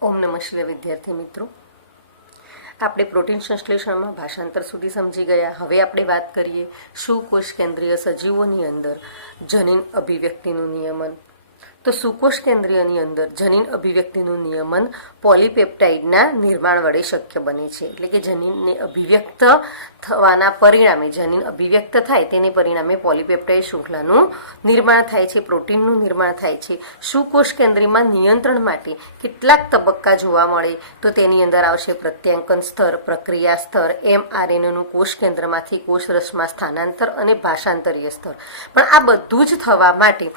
ઓમ નમઃ શિવાય વિદ્યાર્થી મિત્રો, આપણે પ્રોટીન સંશ્લેષણમાં ભાષાંતર સુધી સમજી ગયા. હવે આપણે વાત કરીએ સુકોષ કેન્દ્રીય સજીવોની અંદર જનીન અભિવ્યક્તિનું નિયમન. તો સુકોષ કેન્દ્રીયની અંદર જનીન અભિવ્યક્તિનું નિયમન પોલીપેપ્ટાઇડના નિર્માણ વડે શક્ય બને છે. એટલે કે જનીનને અભિવ્યક્ત થવાના પરિણામે, જનીન અભિવ્યક્ત થાય તેને પરિણામે પોલીપેપ્ટાઇડ શૃંખલાનું નિર્માણ થાય છે, પ્રોટીનનું નિર્માણ થાય છે. સુકોષ કેન્દ્રીયમાં નિયંત્રણ માટે કેટલાક તબક્કા જોવા મળે તો તેની અંદર આવશે પ્રત્યાંકન સ્તર, પ્રક્રિયા સ્તર, mRNAનું કોષ કેન્દ્રમાંથી કોષરસમાં સ્થાનાંતર અને ભાષાંતરીય સ્તર. પણ આ બધું જ થવા માટે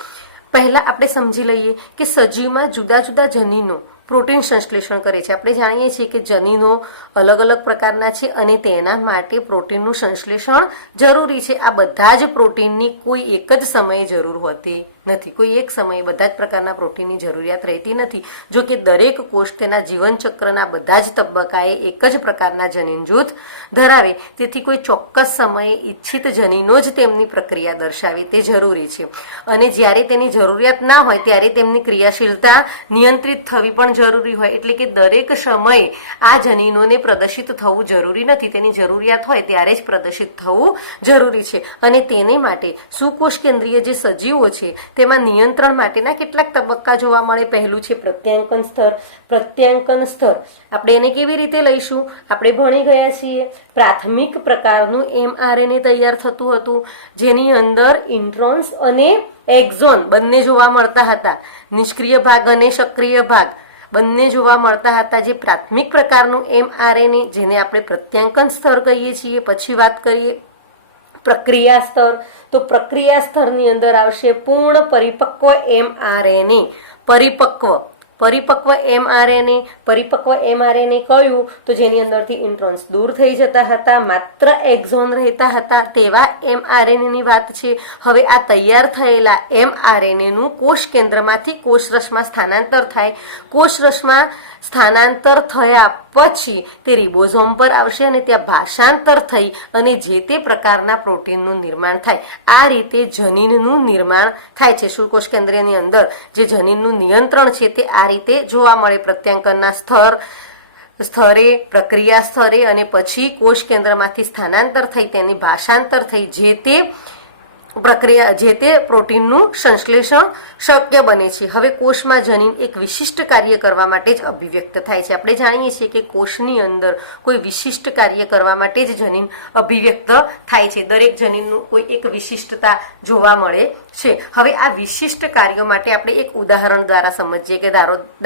પહેલા આપણે સમજી લઈએ કે સજીવમાં જુદા જુદા જનીનો પ્રોટીન સંશ્લેષણ કરે છે. આપણે જાણીએ છીએ કે જનીનો અલગ અલગ પ્રકારના છે અને તેના માટે પ્રોટીનનું સંશ્લેષણ જરૂરી છે. આ બધા જ પ્રોટીનની કોઈ એક જ સમયે જરૂર હોતી નથી, કોઈ એક સમયે બધા જ પ્રકારના પ્રોટીનની જરૂરિયાત રહેતી નથી. જો કે દરેક કોષ તેના જીવનચક્રના બધા જ તબક્કાએ એક જ પ્રકારના જનીન જૂથ ધરાવે, તેથી કોઈ ચોક્કસ સમયે ઈચ્છિત જનીનો જ તેમની પ્રક્રિયા દર્શાવે તે જરૂરી છે. અને જ્યારે તેની જરૂરિયાત ના હોય ત્યારે તેમની ક્રિયાશીલતા નિયંત્રિત થવી પણ જરૂરી હોય. એટલે કે દરેક સમયે આ જનીનોને પ્રદર્શિત થવું જરૂરી નથી, તેની જરૂરિયાત હોય ત્યારે જ પ્રદર્શિત થવું જરૂરી છે. અને તેને માટે સુકોષ કેન્દ્રીય જે સજીવો છે તેમાં નિયંત્રણ માટેના કેટલાક તબક્કા જોવા મળે. પહેલું છે પ્રત્યાંકન સ્તર. પ્રત્યાંકન સ્તર આપણે એને કેવી રીતે લઈશું? આપણે ભણી ગયા છીએ પ્રાથમિક પ્રકારનું mRNA તૈયાર થતું હતું, જેની અંદર ઇન્ટ્રોન્સ અને એક્ઝોન બંને જોવા મળતા હતા, નિષ્ક્રિય ભાગ અને સક્રિય ભાગ બંને જોવા મળતા હતા. જે પ્રાથમિક પ્રકારનું mRNA જેને આપણે પ્રત્યાંકન સ્તર કહીએ છીએ. પછી વાત કરીએ પ્રક્રિયા સ્તર. તો પ્રક્રિયા સ્તરની અંદર આવશે પૂર્ણ પરિપક્વ mRNA. પરિપક્વ mRNA. પરિપક્વ mRNA કયું? તો જેની અંદરથી ઇન્ટ્રોન્સ દૂર થઈ જતા હતા, માત્ર એક્ઝોન રહેતા હતા, તેવા mRNAની વાત છે. હવે આ તૈયાર થયેલા mRNAનું કોષ કેન્દ્રમાંથી કોષરસમાં સ્થાનાંતર થાય. કોષરસમાં સ્થાનાંતર થયા પછી તે રિબોઝોમ પર આવશે અને ત્યાં ભાષાંતર થઈ અને જે તે પ્રકારના પ્રોટીનનું નિર્માણ થાય. આ રીતે જનીનનું નિર્માણ થાય છે. સુકોષ કેન્દ્રની અંદર જે જનીનનું નિયંત્રણ છે તે આ રીતે જોવા મળે. પ્રત્યાંકનના સ્તરે, પ્રક્રિયા સ્તરે અને પછી કોષ કેન્દ્રમાંથી સ્થાનાંતર થઈ તેની ભાષાંતર થઈ જે તે પ્રક્રિયા, જે તે પ્રોટીનનું સંશ્લેષણ શક્ય બને છે. હવે કોષમાં જનીન એક વિશિષ્ટ કાર્ય કરવા માટે જ અભિવ્યક્ત થાય છે. આપણે જાણીએ છીએ કે કોષની અંદર કોઈ વિશિષ્ટ કાર્ય કરવા માટે જ જનીન અભિવ્યક્ત થાય છે. દરેક જનીનનું કોઈ એક વિશિષ્ટતા જોવા મળે છે. હવે આ વિશિષ્ટ કાર્યો માટે આપણે એક ઉદાહરણ દ્વારા સમજીએ કે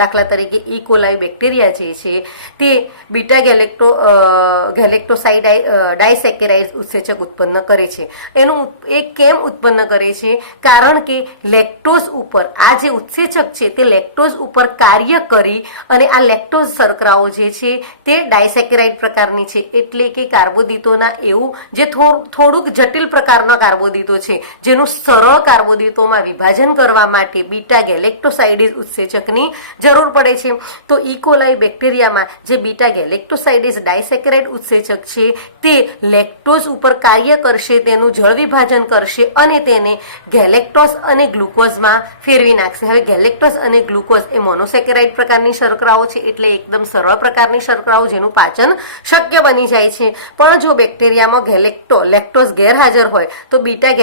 દાખલા તરીકે ઈ કોલાઈ બેક્ટેરિયા જે છે તે બીટા ગેલેક્ટોસાઇડ ડાયસેકેરાઇડ ઉત્સેચક ઉત્પન્ન કરે છે. એનું એક કેમ ઉત્પન્ન કરે છે? કારણ કે લેક્ટોઝ ઉપર આ જે ઉત્સેચક છે તે લેક્ટોઝ ઉપર કાર્ય કરી અને આ લેક્ટોઝ શર્કરાઓ જે છે તે ડાયસેકેરાઇડ પ્રકારની છે. એટલે કે કાર્બોદિતોના એવું જે થોડુંક જટિલ પ્રકારના કાર્બોદિતો છે જેનું સરળ કાર્બોદિતોમાં વિભાજન કરવા માટે બીટા ગેલેક્ટોસાઇડિસ ઉત્સેચકની જરૂર પડે છે. તો ઈ કોલાઈ બેક્ટેરિયામાં જે બીટા ગેલેક્ટોસાઇડિસ ડાયસેકેરાઇડ ઉત્સેચક છે તે લેક્ટોઝ ઉપર કાર્ય કરશે, તેનું જળ વિભાજન કરશે અને તેને ગેલેક્ટોઝ અને ગ્લુકોઝમાં ફેરવી નાખશે. હવે ગેલેક્ટોઝ અને ગ્લુકોઝ એ મોનોસેકેરાઇડ પ્રકારની શર્કરાઓ છે, એટલે એકદમ સરળ પ્રકારની શર્કરાઓ જેનું પાચન શક્ય બની જાય છે. પણ જો બેક્ટેરિયામાં લેક્ટોઝ ગેરહાજર હોય તો બીટા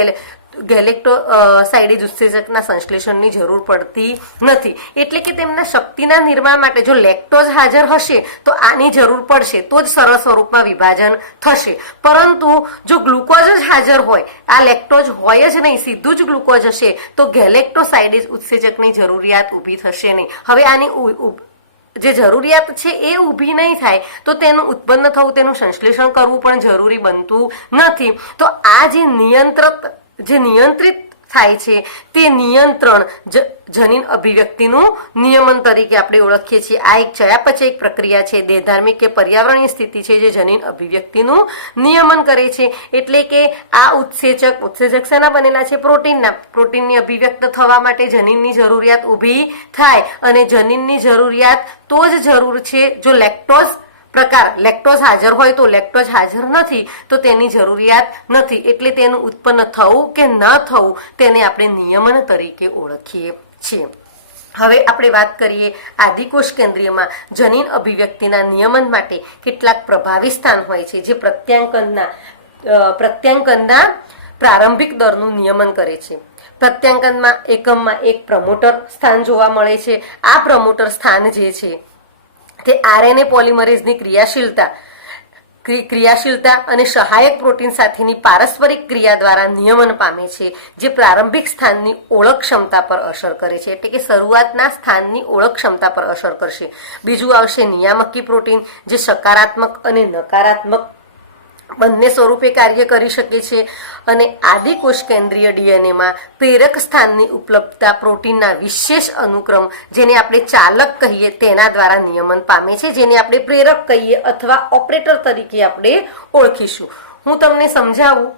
ગેલેક્ટોસાઇડિસ ઉત્સેચકના સંશ્લેષણની જરૂર પડતી નથી. એટલે કે તેમના શક્તિના નિર્માણ માટે જો લેક્ટોઝ હાજર હશે તો આની જરૂર પડશે, તો જ સરળ સ્વરૂપમાં વિભાજન થશે. પરંતુ જો ગ્લુકોઝ જ હાજર હોય, આ લેક્ટોઝ હોય જ નહીં, સીધું જ ગ્લુકોઝ હશે, તો ગેલેક્ટોસાઇડિસ ઉત્સેચકની જરૂરિયાત ઊભી થશે નહીં. હવે આની જે જરૂરિયાત છે એ ઊભી નહીં થાય તો તેનું ઉત્પન્ન થવું, તેનું સંશ્લેષણ કરવું પણ જરૂરી બનતું નથી. તો આ જે નિયંત્રિત થાય છે તે નિયંત્રણ જનીન અભિવ્યક્તિનું નિયમન તરીકે આપણે ઓળખીએ છીએ. આ એક ચયાપચય પ્રક્રિયા છે, દેહધાર્મિક કે પર્યાવરણીય સ્થિતિ છે જે જનીન અભિવ્યક્તિનું નિયમન કરે છે. એટલે કે આ ઉત્સેચક શેના બનેલા છે? પ્રોટીનની અભિવ્યક્ત થવા માટે જનીનની જરૂરિયાત ઊભી થાય અને જનીનની જરૂરિયાત તો જ જરૂર છે જો લેક્ટોઝ હાજર હોય. તો લેક્ટોઝ હાજર નથી તો તેની જરૂરિયાત નથી. એટલે તેનું ઉત્પન્ન થવું કે ન થવું તેને આપણે નિયમન તરીકે ઓળખીએ છીએ. હવે આપણે વાત કરીએ આદિકોષ કેન્દ્રીયમાં જનીન અભિવ્યક્તિના નિયમન માટે કેટલાક પ્રભાવી સ્થાન હોય છે જે પ્રત્યાંકનના પ્રારંભિક દરનું નિયમન કરે છે. પ્રત્યાંકનમાં એકમમાં એક પ્રમોટર સ્થાન જોવા મળે છે. આ પ્રમોટર સ્થાન જે છે તે આરએનએ પોલિમરેઝની ક્રિયાશીલતા અને સહાયક પ્રોટીન સાથેની પારસ્પરિક ક્રિયા દ્વારા નિયમન પામે છે, જે પ્રારંભિક સ્થાનની ઓળખ ક્ષમતા પર અસર કરે છે, એટલે કે શરૂઆતના સ્થાનની ઓળખ ક્ષમતા પર અસર કરશે. બીજું આવશે નિયામકી પ્રોટીન, જે સકારાત્મક અને નકારાત્મક બંને સ્વરૂપે કાર્ય કરી શકે છે. અને આદિકોષ કેન્દ્રીય ડીએનએમાં પ્રેરક સ્થાનની ઉપલબ્ધતા પ્રોટીનના વિશેષ અનુક્રમ, જેને આપણે ચાલક કહીએ તેના દ્વારા નિયમન પામે છે, જેને આપણે પ્રેરક કહીએ અથવા ઓપરેટર તરીકે આપણે ઓળખીશું. હું તમને સમજાવું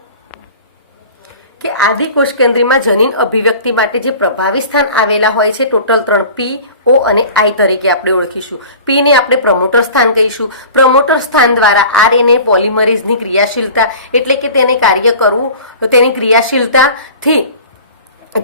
કે આદિકોષ કેન્દ્રીયમાં જનીન અભિવ્યક્તિ માટે જે પ્રભાવી સ્થાન આવેલા હોય છે ટોટલ 3, પી, ઓ અને આઈ તરીકે આપણે ઓળખીશું. પી ને આપણે પ્રમોટર સ્થાન કહીશું. પ્રમોટર સ્થાન દ્વારા આરએનએ પોલિમરેઝની ક્રિયાશીલતા, એટલે કે તેને કાર્ય કરવું, તેની ક્રિયાશીલતાથી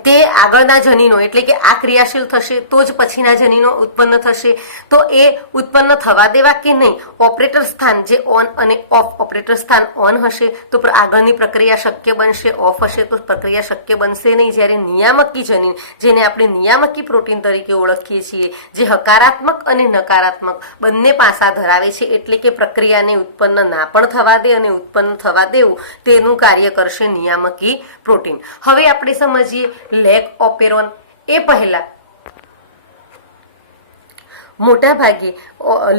તે આગળના જનીનો, એટલે કે આ ક્રિયાશીલ થશે તો જ પછીના જનીનો ઉત્પન્ન થશે. તો એ ઉત્પન્ન થવા દેવા કે નહીં, ઓપરેટર સ્થાન જે ઓન અને ઓફ, ઓપરેટર સ્થાન ઓન હશે તો આગળની પ્રક્રિયા શક્ય બનશે, ઓફ હશે તો પ્રક્રિયા શક્ય બનશે નહીં. જ્યારે નિયામકી જનીન, જેને આપણે નિયામકી પ્રોટીન તરીકે ઓળખીએ છીએ, જે હકારાત્મક અને નકારાત્મક બંને પાસા ધરાવે છે, એટલે કે પ્રક્રિયાને ઉત્પન્ન ના પણ થવા દે અને ઉત્પન્ન થવા દેવું, તેનું કાર્ય કરશે નિયામકી પ્રોટીન. હવે આપણે સમજીએ લેગ ઓપેરોન. એ પહેલા મોટાભાગે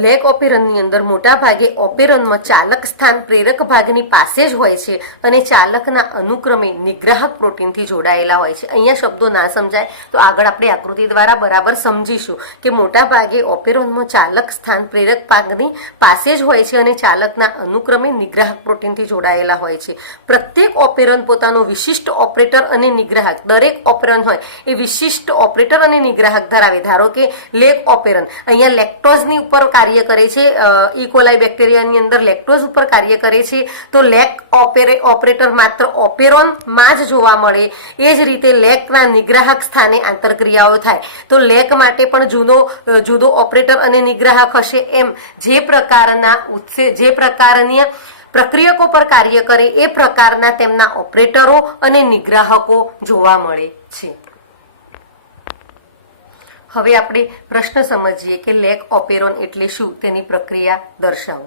લેગ ઓપેરનની અંદર મોટાભાગે ઓપેરનમાં ચાલક સ્થાન પ્રેરક ભાગની પાસે જ હોય છે અને ચાલકના અનુક્રમે નિગ્રાહક પ્રોટીનથી જોડાયેલા હોય છે. અહીંયા શબ્દો ના સમજાય તો આગળ આપણે આકૃતિ દ્વારા બરાબર સમજીશું કે મોટાભાગે ઓપેરોનમાં ચાલક સ્થાન પ્રેરક ભાગની પાસે જ હોય છે અને ચાલકના અનુક્રમે નિગ્રાહક પ્રોટીનથી જોડાયેલા હોય છે. પ્રત્યેક ઓપેરન પોતાનો વિશિષ્ટ ઓપરેટર અને નિગ્રાહક, દરેક ઓપેરન હોય એ વિશિષ્ટ ઓપરેટર અને નિગ્રાહક ધરાવે. ધારો કે લેગ ઓપેરન અહીંયા લેક્ટોઝની ઉપર કાર્ય કરે છે, ઇકોલાઈ બેક્ટેરિયાની અંદર લેક્ટોઝ ઉપર કાર્ય કરે છે, તો લેગ ઓપરેટર માત્ર ઓપેરોનમાં જ જોવા મળે. એ જ રીતે લેગના નિગ્રાહક સ્થાને આંતરક્રિયાઓ થાય તો લેગ માટે પણ જુદો ઓપરેટર અને નિગ્રાહક હશે. એમ જે પ્રકારની પ્રક્રિયકો પર કાર્ય કરે એ પ્રકારના તેમના ઓપરેટરો અને નિગ્રાહકો જોવા મળે છે. હવે આપણે પ્રશ્ન સમજીએ કે લેગ ઓપેરોન એટલે શું, તેની પ્રક્રિયા દર્શાવો.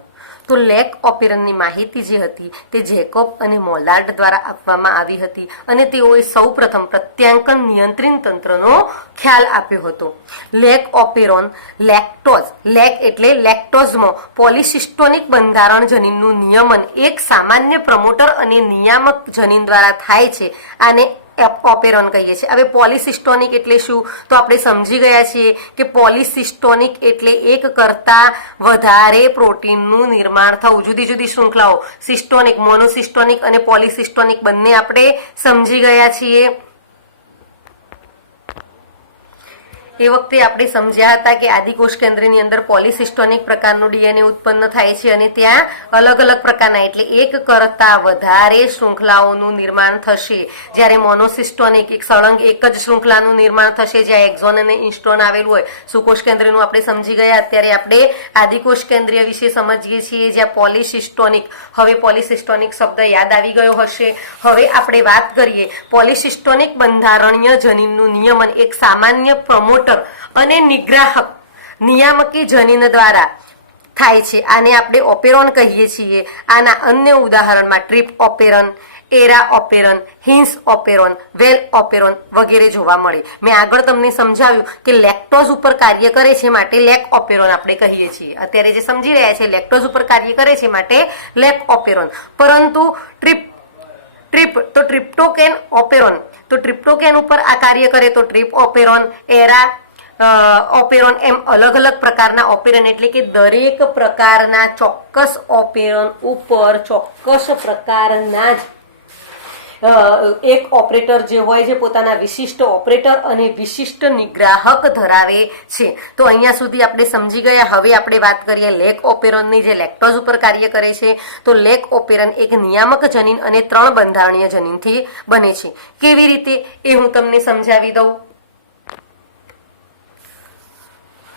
તો લેગ ઓપેરનની માહિતી જે હતી તે જેકોબ અને મોલાર્ડ દ્વારા આપવામાં આવી હતી અને તેઓએ સૌપ્રથમ પ્રત્યાંકન નિયંત્રણ તંત્રનો ખ્યાલ આપ્યો હતો. લેગ ઓપેરોન લેક્ટોઝ, લેગ એટલે લેક્ટોઝમાં પોલિસિસ્ટોનિક બંધારણ જનીનનું નિયમન એક સામાન્ય પ્રમોટર અને નિયામક જનીન દ્વારા થાય છે. આને ઓપેરોન કહીએ છીએ. હવે પોલિસિસ્ટોનિક એટલે શું, તો આપણે સમજી ગયા છીએ કે પોલિસિસ્ટોનિક એટલે એક કરતા વધારે પ્રોટીનનું નિર્માણ થવું. જુદી જુદી શૃંખલાઓ, સિસ્ટોનિક, મોનોસિસ્ટોનિક અને પોલિસિસ્ટોનિક બંને આપણે સમજી ગયા છીએ. એ વખતે આપણે સમજ્યા હતા કે આદિકોષ કેન્દ્રની અંદર પોલિસિસ્ટોનિક પ્રકારનું ડીએનએ ઉત્પન્ન થાય છે અને ત્યાં અલગ અલગ પ્રકારના, એટલે એક કરતા વધારે શૃંખલાઓનું નિર્માણ થશે. જ્યારે મોનોસિસ્ટોનિક એક સળંગ એક જ શૃંખલાનું નિર્માણ થશે, જ્યાં એક્ઝોન અને ઇન્સ્ટોન આવેલું હોય. સુકોષ કેન્દ્રનું આપણે સમજી ગયા. અત્યારે આપણે આદિકોષ કેન્દ્રીય વિશે સમજીએ છીએ, જ્યાં પોલિસિસ્ટોનિક. હવે પોલિસિસ્ટોનિક શબ્દ યાદ આવી ગયો હશે. હવે આપણે વાત કરીએ પોલિસિસ્ટોનિક બંધારણીય જનીનનું નિયમન એક સામાન્ય પ્રમોટર અને નિગ્રાહક નિયામકી જનીન દ્વારા થાય છે. આને આપણે ઓપેરોન કહીએ છીએ. આના અન્ય ઉદાહરણમાં ટ્રીપ ઓપેરન, એરા ઓપેરન, હિન્સ ઓપેરોન, વેલ ઓપેરોન વગેરે જોવા મળે. મેં આગળ તમને સમજાવ્યું કે લેક્ટોઝ ઉપર કાર્ય કરે છે માટે લેગ ઓપેરોન આપણે કહીએ છીએ. અત્યારે જે સમજી રહ્યા છે લેક્ટોઝ ઉપર કાર્ય કરે છે માટે લેગ ઓપેરોન. પરંતુ ટ્રિપ્ટોકેન ઓપેરોન, તો ટ્રિપ્ટોકેન ઉપર આ કાર્ય કરે તો ટ્રીપ ઓપેરોન, એરા ઓપેરોન, એમ અલગ અલગ પ્રકારના ઓપેરોન, એટલે કે દરેક પ્રકારના ચોક્કસ ઓપેરોન ઉપર ચોક્કસ પ્રકારના જ એક ઓપરેટર જે હોય છે પોતાના વિશિષ્ટ ઓપરેટર અને વિશિષ્ટ નિગ્રાહક ધરાવે છે. તો અહીંયા સુધી આપણે સમજી ગયા. હવે આપણે વાત કરીએ લેગ ઓપેરોનની, જે લેક્ટોઝ ઉપર કાર્ય કરે છે. તો લેગ ઓપેરન એક નિયામક જનીન અને 3 બંધારણીય જનીનથી બને છે. કેવી રીતે એ હું તમને સમજાવી દઉં.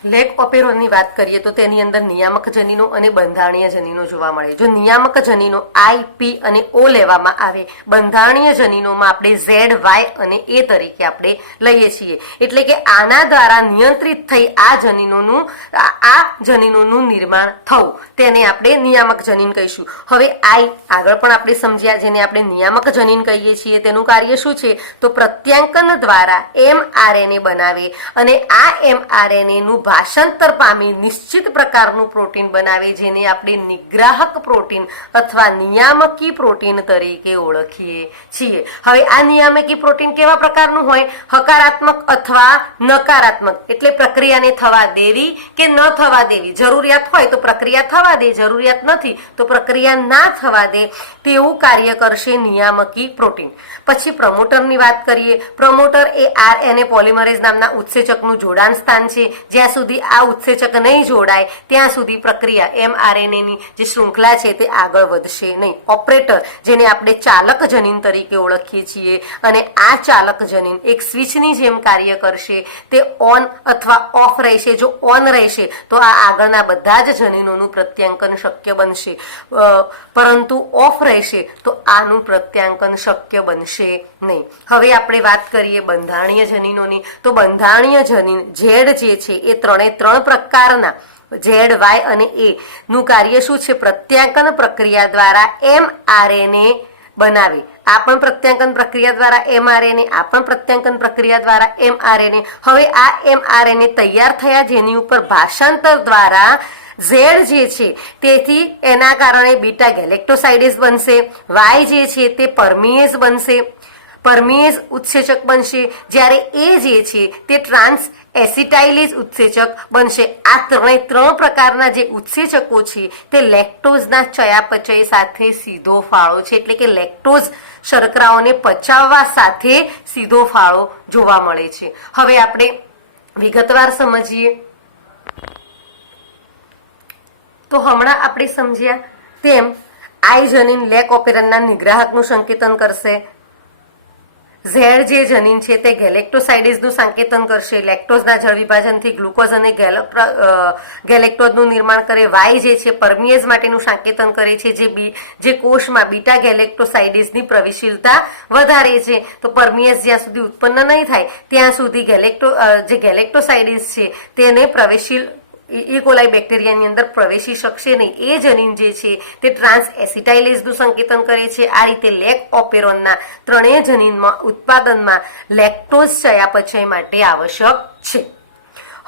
લેગ ઓપેરોનની વાત કરીએ તો તેની અંદર નિયામક જનીનો અને બંધારણીય જનીનો જોવા મળે. જો નિયામક જનીનો આઈ, પી અને ઓ લેવામાં આવે, બંધારણીય જનીનોમાં આપણે ઝેડ, વાય અને એ તરીકે આપણે લઈએ છીએ. એટલે કે આના દ્વારા નિયંત્રિત થઈ આ જનીનોનું નિર્માણ થવું, તેને આપણે નિયામક જનીન કહીશું. હવે આઈ આગળ પણ આપણે સમજ્યા, જેને આપણે નિયામક જનીન કહીએ છીએ. તેનું કાર્ય શું છે? તો પ્રત્યાંકન દ્વારા mRNA બનાવે અને આ mRNA નું ભાષાંતર પામી નિશ્ચિત પ્રકારનું પ્રોટીન બનાવે, જેને આપણે નિગ્રાહક પ્રોટીન અથવા નિયામકી પ્રોટીન તરીકે ઓળખીએ છીએ. હવે આ નિયામકી પ્રોટીન કેવા પ્રકારનું હોય? હકારાત્મક અથવા નકારાત્મક, એટલે પ્રક્રિયાને થવા દેવી કે ન થવા દેવી. જરૂરિયાત હોય તો પ્રક્રિયા થવા દે, જરૂરિયાત નથી તો પ્રક્રિયા ના થવા દે તેવું કાર્ય કરશે નિયામકી પ્રોટીન. પછી પ્રમોટરની વાત કરીએ. પ્રમોટર એ RNA પોલિમરેઝ નામના ઉત્સેચકનું જોડાણ સ્થાન છે. જ્યાં સુધી આ ઉત્સેચક નહીં જોડાય ત્યાં સુધી પ્રક્રિયા mRNA ની જે શૃંખલા છે તે આગળ વધશે નહીં. ઓપરેટર, જેને આપણે ચાલક જનીન તરીકે ઓળખીએ છીએ, અને આ ચાલક જનીન એક સ્વિચની જેમ કાર્ય કરશે. તે ઓન અથવા ઓફ રહેશે. જો ઓન રહેશે તો આ આગળના બધા જ જનીનોનું પ્રત્યાંકન શક્ય બનશે, પરંતુ ઓફ રહેશે તો આનું પ્રત્યાંકન શક્ય બનશે નહીં. હવે આપણે વાત કરીએ બંધારણીય જનીનોની. તો બંધારણીય જનીન ઝેડ જે છે એ ત્રણ પ્રકારના ઝેડ, વાય અને એ નું કાર્ય શું છે? પ્રત્યાંકન પ્રક્રિયા દ્વારા mRNA બનાવે. આ પણ પ્રત્યાંકન પ્રક્રિયા દ્વારા mRNA, આ પણ પ્રત્યાંકન પ્રક્રિયા દ્વારા mRNA. હવે આ mRNA તૈયાર થયા, જેની ઉપર ભાષાંતર દ્વારા ઝેડ જે છે તેથી એના કારણે બીટા ગેલેક્ટોસાઇડેઝ બનશે. વાય જે છે તે પરમિએઝ બનશે, પરમિએઝ ઉત્સેચક બનશે. જ્યારે એ જે છે તે ટ્રાન્સ એસિટાઇલેઝ ઉત્સેચક બનશે. આ ત્રણ પ્રકારના જે ઉત્સેચકો છે તે લેક્ટોઝના ચયાપચય સાથે સીધો ફાળો છે, એટલે કે લેક્ટોઝ શર્કરાઓને પચાવવા સાથે સીધો ફાળો જોવા મળે છે. હવે આપણે વિગતવાર સમજીએ. તો હમણાં આપણે સમજ્યા તેમ આઈ જનીન લેગ ઓપેરનના નિગ્રાહકનું સંકેતન કરશે. ઝેડ જે જનીન છે તે ગેલેક્ટોસાઇડેઝનું સંકેતન કરશે. લેક્ટોઝના જળ વિભાજનથી ગ્લુકોઝ અને ગેલેક્ટોઝનું નિર્માણ કરે. વાય જે છે પરમિએઝ માટેનું સંકેતન કરે છે, જે કોષમાં બીટા ગેલેક્ટોસાઇડેઝની પ્રવેશશીલતા વધારે છે. તો પરમિએઝ જ્યાં સુધી ઉત્પન્ન નહીં થાય ત્યાં સુધી જે ગેલેક્ટોસાઇડેઝ છે તેને પ્રવેશશીલ ઇકોલાઈ બેક્ટેરિયાની અંદર પ્રવેશી શકશે નહીં. એ જનીન જે છે તે ટ્રાન્સ એસિટાઇલેઝનું સંકેતન કરે છે. આ રીતે લેગ ઓપેરોનના ત્રણેય જનીનમાં ઉત્પાદનમાં લેક્ટોઝ ચયાપચય માટે આવશ્યક છે.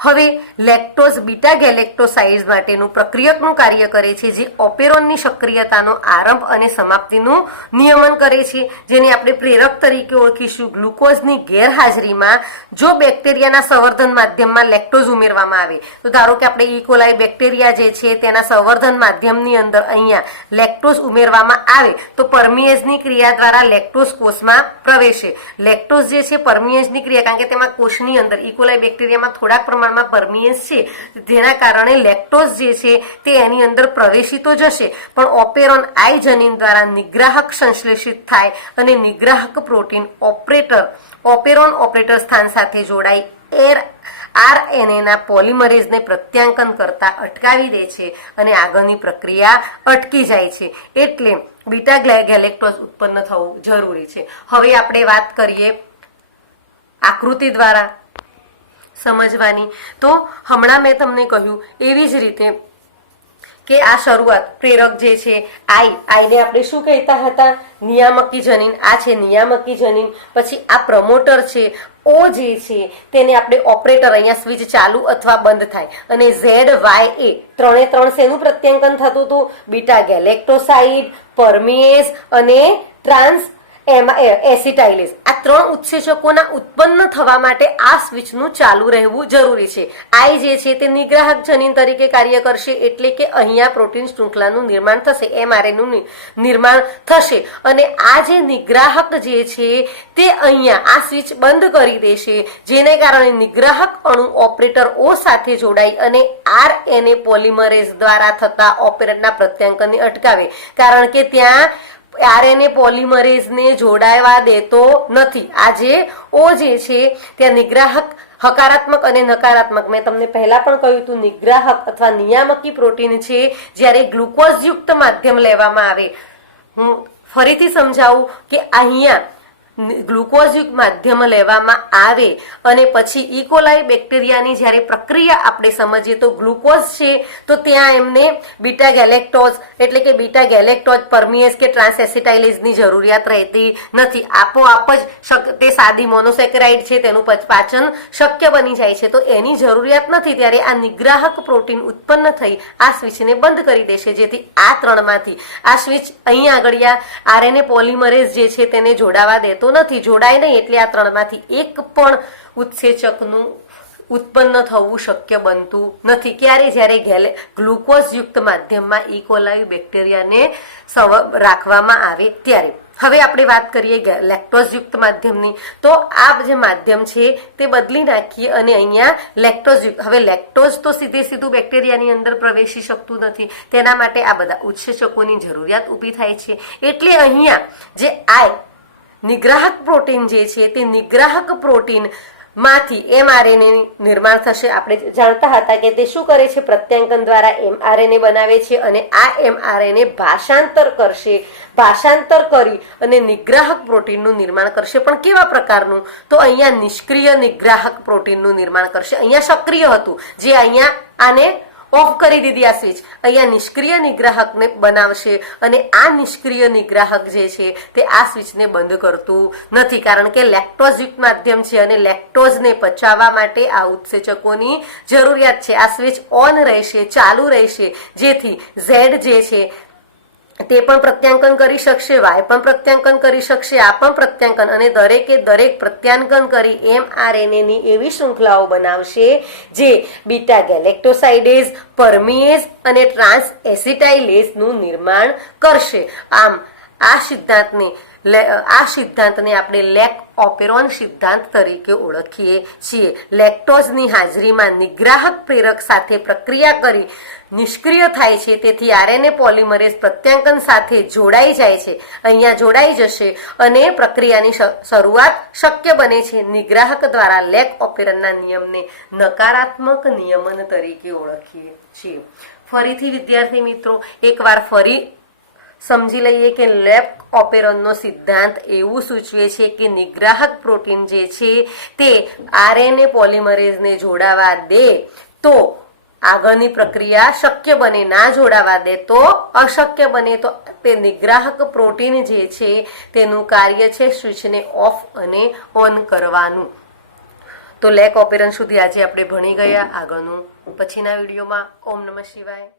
હવે લેક્ટોઝ બીટા ગેલેક્ટોસાઇડ્સ માટેનું પ્રક્રિયકનું કાર્ય કરે છે, જે ઓપેરોનની સક્રિયતાનો આરંભ અને સમાપ્તિનું નિયમન કરે છે, જેને આપણે પ્રેરક તરીકે ઓળખીશું. ગ્લુકોઝની ગેરહાજરીમાં જો બેક્ટેરિયાના સંવર્ધન માધ્યમમાં લેક્ટોઝ ઉમેરવામાં આવે, તો ધારો કે આપણે ઇકોલાઈ બેક્ટેરિયા જે છે તેના સંવર્ધન માધ્યમની અંદર અહીંયા લેક્ટોઝ ઉમેરવામાં આવે તો પરમિએઝની ક્રિયા દ્વારા લેક્ટોઝ કોષમાં પ્રવેશે. લેક્ટોઝ જે છે પરમિએઝની ક્રિયા, કારણ કે તેમાં કોષની અંદર ઇકોલાઈ બેક્ટેરિયામાં થોડાક પ્રમાણમાં પરમિએઝ છે, જેના કારણે લેક્ટોઝ જે છે તે એની અંદર પ્રવેશી તો જશે, પણ ઓપેરોન આઈ જનીન દ્વારા નિગ્રાહક સંશ્લેષિત થાય અને નિગ્રાહક પ્રોટીન ઓપેરોન ઓપરેટર સ્થાન સાથે જોડાઈ RNA પોલિમરેઝને પ્રત્યાંકન કરતા અટકાવી દે છે અને આગળની પ્રક્રિયા અટકી જાય છે. એટલે બીટા ગેલેક્ટોઝ ઉત્પન્ન થવું જરૂરી છે. હવે આપણે વાત કરીએ આકૃતિ દ્વારા સમજવાની. તો હમણાં મેં તમને કહ્યું એવી જ રીતે કે આ શરૂઆત પ્રેરક જે છે આઈને આપણે શું કહેતા હતા? નિયામકી જનીન. આ છે નિયામકી જનીન. પછી આ પ્રમોટર છે ઓ જે છે તેને આપણે ઓપરેટર, અહીંયા સ્વિચ ચાલુ અથવા બંધ થાય. અને ઝેડ, વાય, એ ત્રણે શેનું પ્રત્યાંકન થતું હતું? બીટા ગેલેક્ટોસાઇડ, પરમિએઝ અને ટ્રાન્સ એસિટાઇલેઝ. આ ત્રણ ઉત્સેચકોના ઉત્પન્ન થવા માટે આ સ્વિચનું ચાલુ રહેવું જરૂરી છે. આઈ જે છે તે નિગ્રાહક જનીન તરીકે કાર્ય કરશે, એટલે કે અહીંયા પ્રોટીન શૃંખલાનું નિર્માણ થશે, mRNAનું નિર્માણ થશે. અને આ જે નિગ્રાહક જે છે તે અહીંયા આ સ્વિચ બંધ કરી દેશે, જેને કારણે નિગ્રાહક અણુ ઓપરેટર ઓ સાથે જોડાઈ અને RNA પોલિમરેઝ દ્વારા થતા ઓપરેટરના પ્રત્યાંકનને અટકાવે. કારણ કે ત્યાં RNA પોલિમરેઝને જોડાવા દેતો નથી. આ જે ઓ જે છે ત્યાં નિગ્રાહક હકારાત્મક અને નકારાત્મક મેં તમને પહેલા પણ કહ્યું હતું, નિગ્રાહક અથવા નિયામકી પ્રોટીન છે જ્યારે ગ્લુકોઝયુક્ત માધ્યમ લેવામાં આવે. હું ફરીથી સમજાવું કે અહીંયા ગ્લુકોઝયુક્ત માધ્યમ લેવામાં આવે અને પછી ઇકોલાઈ બેક્ટેરિયાની જ્યારે પ્રક્રિયા આપણે સમજીએ તો ગ્લુકોઝ છે તો ત્યાં એમને બીટા ગેલેક્ટોઝ એટલે કે બીટા ગેલેક્ટોઝ પરમિએઝ કે ટ્રાન્સએસિટાઇલેઝની જરૂરિયાત રહેતી નથી. આપોઆપ જ તે સાદી મોનોસેકેરાઇડ છે તેનું પાચન શક્ય બની જાય છે, તો એની જરૂરિયાત નથી. ત્યારે આ નિગ્રાહક પ્રોટીન ઉત્પન્ન થઈ આ સ્વિચને બંધ કરી દેશે, જેથી આ ત્રણમાંથી આ સ્વિચ અહીં આગળ આરએનએ પોલિમરેઝ જે છે તેને જોડાવા દેતો નથી. જોડાય નહીં એટલે આ ત્રણમાંથી એક પણ ઉત્સેચકનું ઉત્પન્ન થવું શક્ય બનતું નથી. ક્યારે? જ્યારે ગ્લુકોઝયુક્ત માધ્યમમાં ઇકોલાઈ બેક્ટેરિયાને રાખવામાં આવે ત્યારે. હવે આપણે વાત કરીએ લેક્ટોઝયુક્ત માધ્યમની. તો આ જે માધ્યમ છે તે બદલી નાખીએ અને અહીંયા લેક્ટોઝયુક્ત. હવે લેક્ટોઝ તો સીધું બેક્ટેરિયાની અંદર પ્રવેશી શકતું નથી, તેના માટે આ બધા ઉત્સેચકોની જરૂરિયાત ઊભી થાય છે. એટલે અહીંયા જે નિગ્રાહક પ્રોટીન જે છે તે નિગ્રાહક પ્રોટીન માંથી એમઆરએનએ નિર્માણ થશે. આપણે જાણતા હતા કે તે શું કરે છે, પ્રત્યાંકન દ્વારા એમઆરએનએ બનાવે છે અને આ એમઆરએનએ ભાષાંતર કરશે. ભાષાંતર કરી અને નિગ્રાહક પ્રોટીનનું નિર્માણ કરશે. પણ કેવા પ્રકારનું? તો અહીંયા નિષ્ક્રિય નિગ્રાહક પ્રોટીનનું નિર્માણ કરશે. અહીંયા સક્રિય હતું, જે અહીંયા આને ઓફ કરી દીધી આ સ્વિચ. અહીંયા નિષ્ક્રિય નિગ્રાહકને બનાવશે અને આ નિષ્ક્રિય નિગ્રાહક જે છે તે આ સ્વિચને બંધ કરતું નથી, કારણ કે લેક્ટોઝયુક્ત માધ્યમ છે અને લેક્ટોઝને પચાવવા માટે આ ઉત્સેચકોની જરૂરિયાત છે. આ સ્વિચ ઓન રહેશે, ચાલુ રહેશે, જેથી ઝેડ જે છે તે પણ પ્રત્યાંકન કરી શકશે, વાય પણ પ્રત્યાંકન કરી શકશે, આ પણ પ્રત્યાંકન, અને દરેકે દરેક પ્રત્યાંકન કરી એમઆરએનએની એવી શૃંખલાઓ બનાવશે જે બીટા ગેલેક્ટોસાઇડેઝ, પરમિએઝ અને ટ્રાન્સએસિટાઇલેઝનું નિર્માણ કરશે. આમ આ સિદ્ધાંતને આપણે લેક ઓપેરોન સિદ્ધાંત તરીકે ઓળખીએ છીએ. લેક્ટોઝની હાજરીમાં નિગ્રાહક પ્રેરક સાથે પ્રક્રિયા કરી નિષ્ક્રિય થાય છે, તેથી આરએનએ પોલિમરેઝ પ્રત્યાંકન સાથે જોડાઈ જાય છે, અહીંયા જોડાઈ જશે અને પ્રક્રિયાની શરૂઆત શક્ય બને છે. નિગ્રાહક દ્વારા લેક ઓપેરનના નિયમને નકારાત્મક નિયમન તરીકે ઓળખીએ છીએ. ફરીથી વિદ્યાર્થી મિત્રો એકવાર ફરી સમજી લઈએ કે લેક ઓપેરનનો સિદ્ધાંત એવું સૂચવે છે કે નિગ્રાહક પ્રોટીન જે છે તે આરએનએ પોલિમરેઝને જોડાવા દે તો આગળની પ્રક્રિયા શક્ય બને, ના જોડાવા દે તો અશક્ય બને. તો તે નિગ્રાહક પ્રોટીન જે છે તેનું કાર્ય છે સ્વિચને ઓફ અને ઓન કરવાનું. તો લેક ઓપેરન સુધી આજે આપણે ભણી ગયા. આગળનું પછીના વિડીયોમાં. ઓમ નમઃ શિવાય.